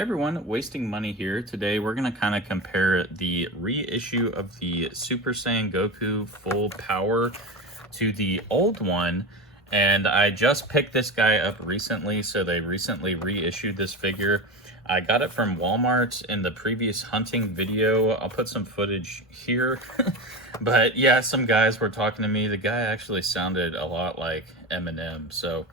Hi everyone, Wasting Money here. Today we're going to kind of compare the reissue of the Super Saiyan Goku Full Power to the old one. And I just picked this guy up recently, so they recently reissued this figure. I got it from Walmart in the previous hunting video. I'll put some footage here. But yeah, some guys were talking to me. The guy actually sounded a lot like Eminem, so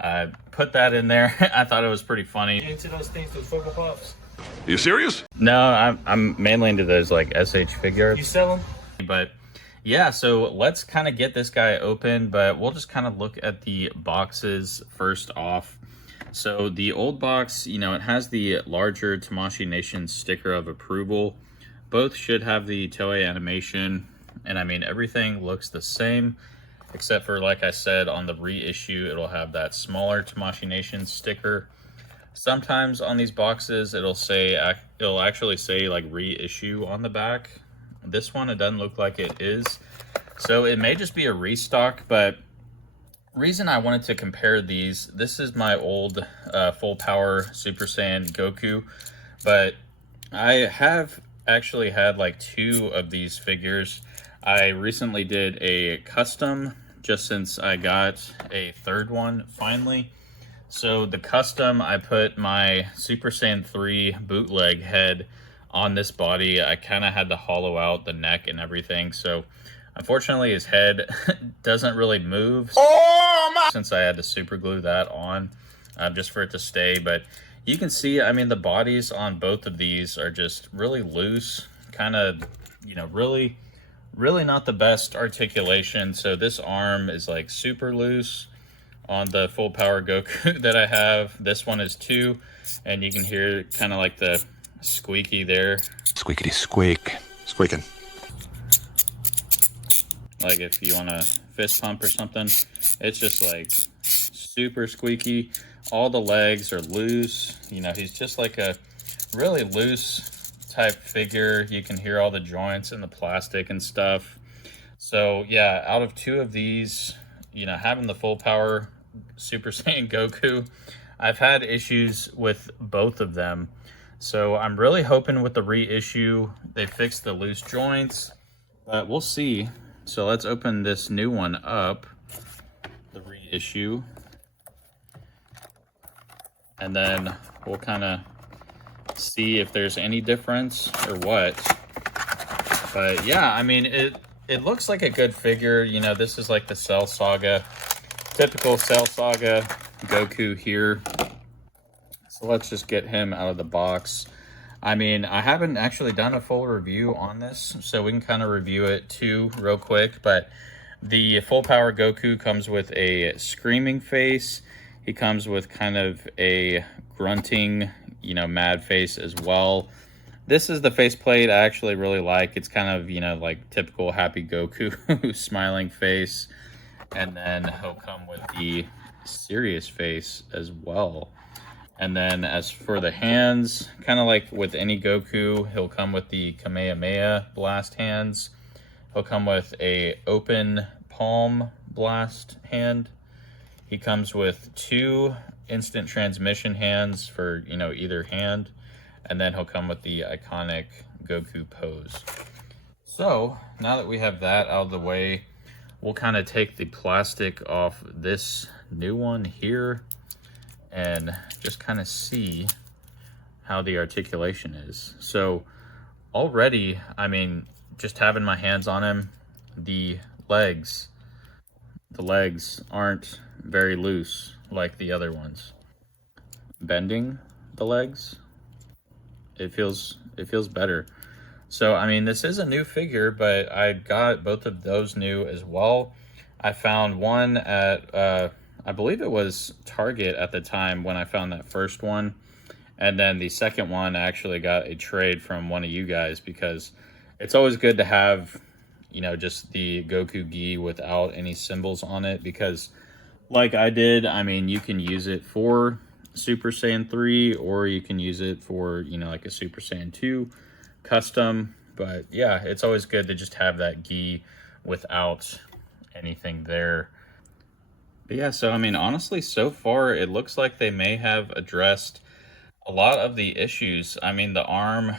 I put that in there. I thought it was pretty funny. Into those things, those Funko Pops? Are you serious? No, I'm mainly into those like SH figures. You sell them? But yeah, so let's kind of get this guy open, but we'll just kind of look at the boxes first off. So the old box, you know, it has the larger Tamashii Nation sticker of approval. Both should have the Toei animation, and I mean, everything looks the same, except for, like I said, on the reissue, it'll have that smaller Tamashii Nation sticker. Sometimes on these boxes, it'll actually say like reissue on the back. This one, it doesn't look like it is. So it may just be a restock, but reason I wanted to compare these, this is my old Full Power Super Saiyan Goku, but I have actually had like two of these figures. I recently did a custom just since I got a third one finally. So the custom, I put my Super Saiyan 3 bootleg head on this body. I kind of had to hollow out the neck and everything, so unfortunately his head doesn't really move since I had to super glue that on just for it to stay. But you can see, I mean, the bodies on both of these are just really loose, kind of, you know, really not the best articulation. So this arm is like super loose on the Full Power Goku that I have. This one is too, and you can hear kind of like the squeaky there. Squeakity squeak. Squeaking. Like if you want to fist pump or something, it's just like super squeaky. All the legs are loose. You know, he's just like a really loose type figure. You can hear all the joints and the plastic and stuff. So yeah, out of two of these, you know, having the Full Power Super Saiyan Goku, I've had issues with both of them. So I'm really hoping with the reissue, they fix the loose joints, but we'll see. So let's open this new one up, the reissue, and then we'll kind of see if there's any difference or what. But yeah, I mean, it looks like a good figure. You know, this is like the Cell Saga, typical Cell Saga Goku here. So let's just get him out of the box. I mean, I haven't actually done a full review on this, so we can kind of review it too real quick. But the Full Power Goku comes with a screaming face. He comes with kind of a grunting, you know, mad face as well. This is the faceplate I actually really like. It's kind of, you know, like typical happy Goku smiling face. And then he'll come with the serious face as well. And then as for the hands, kind of like with any Goku, he'll come with the Kamehameha blast hands. He'll come with a open palm blast hand. He comes with two instant transmission hands for, you know, either hand. And then he'll come with the iconic Goku pose. So now that we have that out of the way, we'll kind of take the plastic off this new one here and just kind of see how the articulation is. So already, I mean, just having my hands on him, the legs aren't very loose like the other ones. Bending the legs, it feels better. So I mean, this is a new figure, but I got both of those new as well. I found one at I believe it was Target at the time when I found that first one. And then the second one, I actually got a trade from one of you guys, because it's always good to have, you know, just the Goku gi without any symbols on it. Because like I did, I mean, you can use it for Super Saiyan 3, or you can use it for, you know, like a Super Saiyan 2 custom. But yeah, it's always good to just have that gi without anything there. But yeah, so I mean, honestly, so far it looks like they may have addressed a lot of the issues. I mean, the arm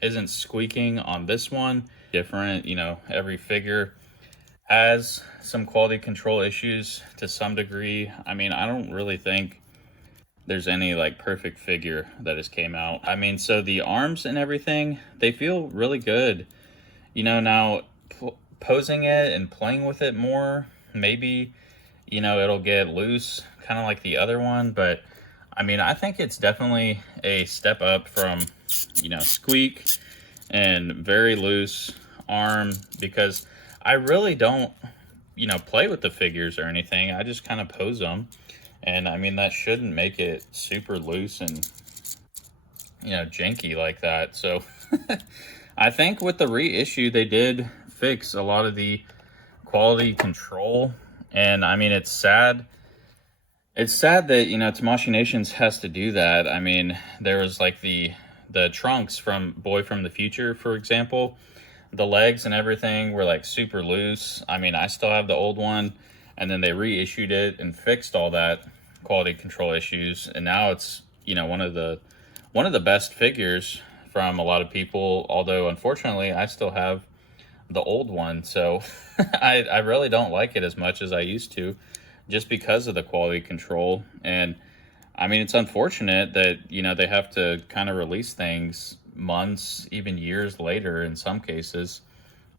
isn't squeaking on this one. Different, you know, every figure has some quality control issues to some degree. I mean, I don't really think there's any like perfect figure that has came out. I mean, so the arms and everything, they feel really good. You know, now posing it and playing with it more, maybe, you know, it'll get loose, kind of like the other one. But I mean, I think it's definitely a step up from, you know, squeak and very loose arm, because I really don't, you know, play with the figures or anything. I just kind of pose them. And I mean, that shouldn't make it super loose and, you know, janky like that. So I think with the reissue, they did fix a lot of the quality control. And I mean, it's sad. It's sad that, you know, Tamashii Nations has to do that. I mean, there was like the trunks from Boy from the Future, for example. The legs and everything were like super loose. I mean, I still have the old one, and then they reissued it and fixed all that quality control issues, and now it's, you know, one of the best figures from a lot of people, although unfortunately I still have the old one. So I really don't like it as much as I used to, just because of the quality control. And I mean, it's unfortunate that, you know, they have to kind of release things months, even years later in some cases,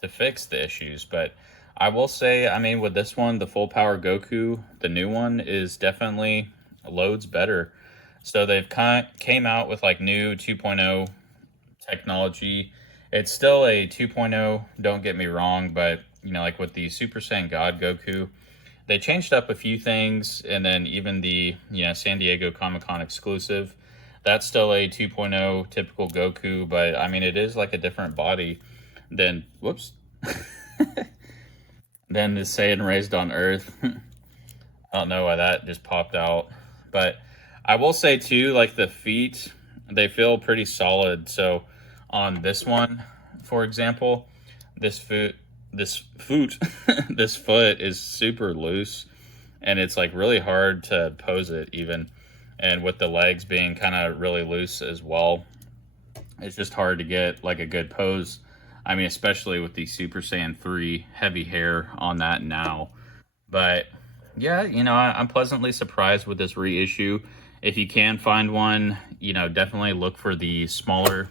to fix the issues. But I will say, I mean, with this one, the full power Goku, the new one, is definitely loads better. So they've came out with like new 2.0 technology. It's still a 2.0, don't get me wrong, but you know, like with the Super Saiyan God Goku, they changed up a few things. And then even the, you know, San Diego Comic-Con exclusive, that's still a 2.0 typical Goku, but I mean, it is like a different body than, whoops, than the Saiyan raised on Earth. I don't know why that just popped out. But I will say too, like the feet, they feel pretty solid. So on this one, for example, this foot, this foot is super loose, and it's like really hard to pose it even. And with the legs being kind of really loose as well, it's just hard to get like a good pose. I mean, especially with the Super Saiyan 3 heavy hair on that now. But yeah, you know, I'm pleasantly surprised with this reissue. If you can find one, you know, definitely look for the smaller,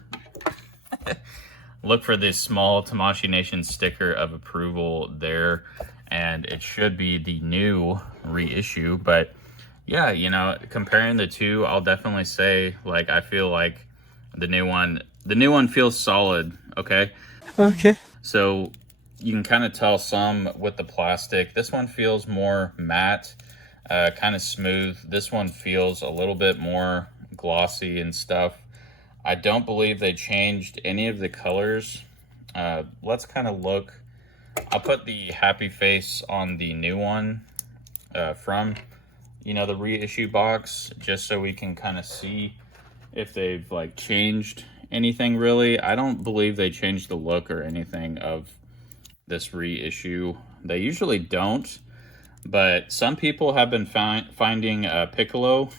look for this small Tamashii Nation sticker of approval there. And it should be the new reissue. But yeah, you know, comparing the two, I'll definitely say, like, I feel like the new one feels solid, okay? Okay. So you can kind of tell some with the plastic. This one feels more matte, kind of smooth. This one feels a little bit more glossy and stuff. I don't believe they changed any of the colors. Let's kind of look. I'll put the happy face on the new one from, you know, the reissue box, just so we can kind of see if they've like changed anything really. I don't believe they changed the look or anything of this reissue. They usually don't, but some people have been finding Piccolo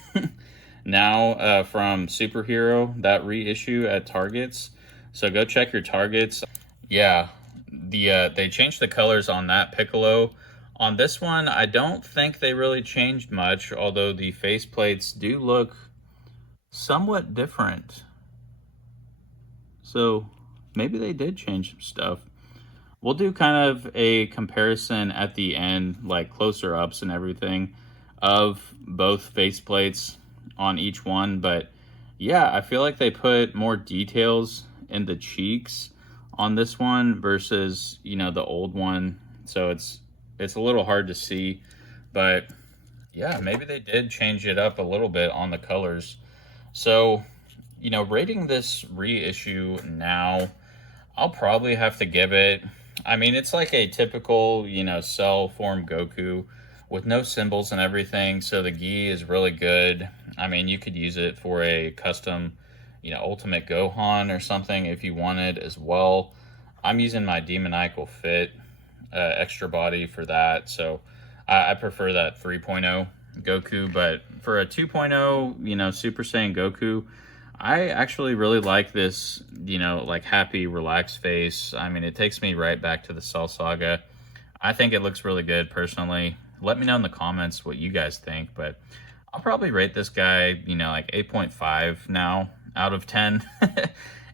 now from Superhero, that reissue at Targets. So go check your Targets. Yeah, they changed the colors on that Piccolo. On this one, I don't think they really changed much, although the faceplates do look somewhat different. So maybe they did change some stuff. We'll do kind of a comparison at the end, like closer ups and everything, of both faceplates on each one. But yeah, I feel like they put more details in the cheeks on this one versus, you know, the old one. So it's a little hard to see, but yeah, maybe they did change it up a little bit on the colors. So, you know, rating this reissue now, I'll probably have to give it, I mean, it's like a typical, you know, cell form Goku with no symbols and everything. So the gi is really good. I mean, you could use it for a custom, you know, Ultimate Gohan or something if you wanted as well. I'm using my Demoniacal Fit extra body for that, so I prefer that 3.0 Goku. But for a 2.0, you know, Super Saiyan Goku, I actually really like this, you know, like happy, relaxed face. I mean, it takes me right back to the Cell Saga. I think it looks really good personally. Let me know in the comments what you guys think, but I'll probably rate this guy, you know, like 8.5 now out of 10.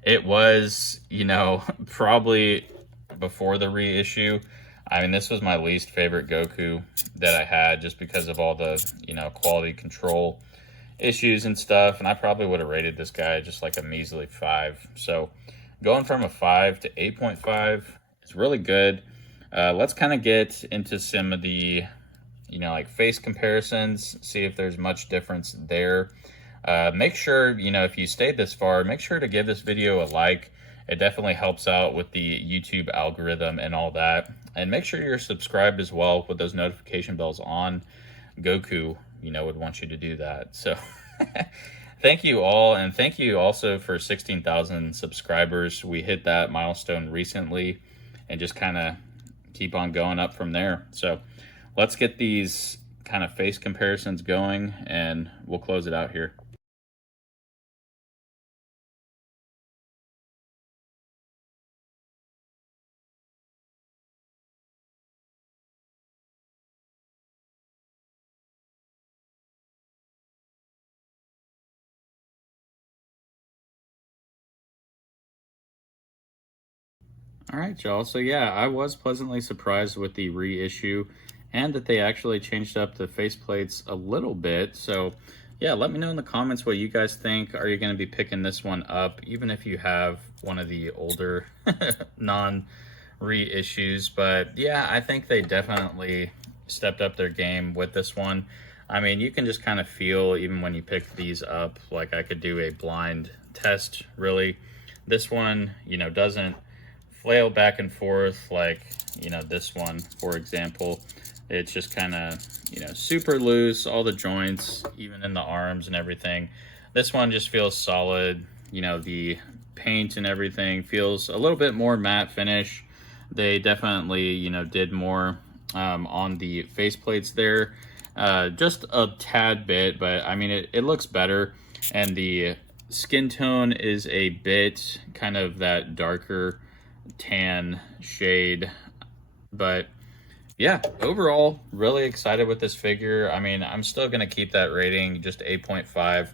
It was, you know, probably before the reissue. I mean, this was my least favorite Goku that I had just because of all the, you know, quality control issues and stuff. And I probably would have rated this guy just like a measly 5. So going from a 5 to 8.5 is really good. Let's kind of get into some of the, you know, like face comparisons, see if there's much difference there. Make sure, you know, if you stayed this far, make sure to give this video a like. It definitely helps out with the YouTube algorithm and all that. And make sure you're subscribed as well with those notification bells on. Goku, you know, would want you to do that. So thank you all. And thank you also for 16,000 subscribers. We hit that milestone recently and just kind of keep on going up from there. So let's get these kind of face comparisons going and we'll close it out here. All right, y'all. So yeah, I was pleasantly surprised with the reissue and that they actually changed up the faceplates a little bit. So yeah, let me know in the comments what you guys think. Are you going to be picking this one up, even if you have one of the older non-reissues? But yeah, I think they definitely stepped up their game with this one. I mean, you can just kind of feel, even when you pick these up, like I could do a blind test, really. This one, you know, doesn't flail back and forth like, you know, this one, for example. It's just kind of, you know, super loose, all the joints, even in the arms and everything. This one just feels solid. You know, the paint and everything feels a little bit more matte finish. They definitely, you know, did more on the faceplates there. Just a tad bit, but I mean, it looks better. And the skin tone is a bit kind of that darker tan shade. But yeah, overall, really excited with this figure. I mean, I'm still going to keep that rating, just 8.5.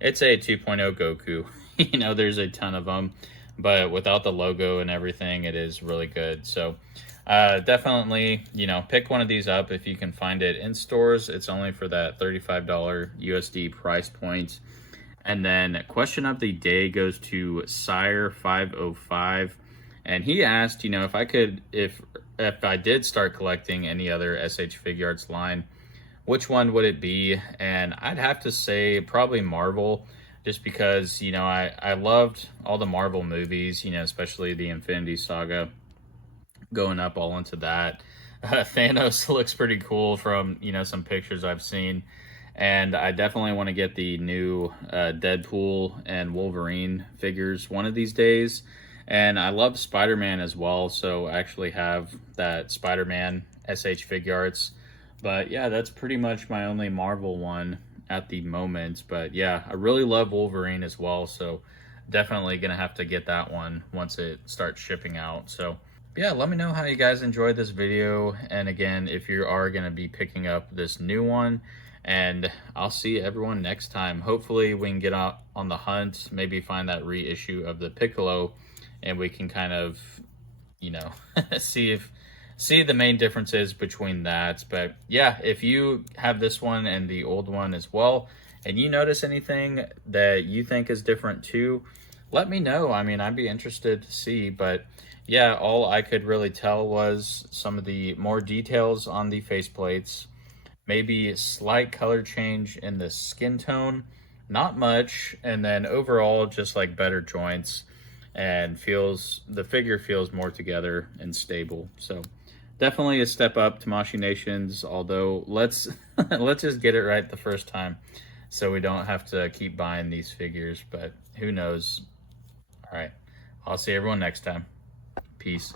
It's a 2.0 Goku. You know, there's a ton of them, but without the logo and everything, it is really good. So definitely, you know, pick one of these up if you can find it in stores. It's only for that $35 USD price point. And then question of the day goes to Sire505. And he asked, you know, if I could, if I did start collecting any other SH Figuarts line, which one would it be? And I'd have to say probably Marvel, just because, you know, I loved all the Marvel movies, you know, especially the Infinity Saga, going up all into that. Thanos looks pretty cool from, you know, some pictures I've seen. And I definitely want to get the new Deadpool and Wolverine figures one of these days. And I love Spider-Man as well, so I actually have that Spider-Man SH Figuarts. But yeah, that's pretty much my only Marvel one at the moment. But yeah, I really love Wolverine as well, so definitely going to have to get that one once it starts shipping out. So yeah, let me know how you guys enjoyed this video. And again, if you are going to be picking up this new one, and I'll see everyone next time. Hopefully we can get out on the hunt, maybe find that reissue of the Piccolo, and we can kind of, you know, see the main differences between that. But yeah, if you have this one and the old one as well, and you notice anything that you think is different too, let me know. I mean, I'd be interested to see. But yeah, all I could really tell was some of the more details on the faceplates, maybe a slight color change in the skin tone, not much, and then overall just like better joints, and the figure feels more together and stable. So definitely a step up, Tamashii Nations, although let's let's just get it right the first time so we don't have to keep buying these figures. But who knows. All right, I'll see everyone next time. Peace.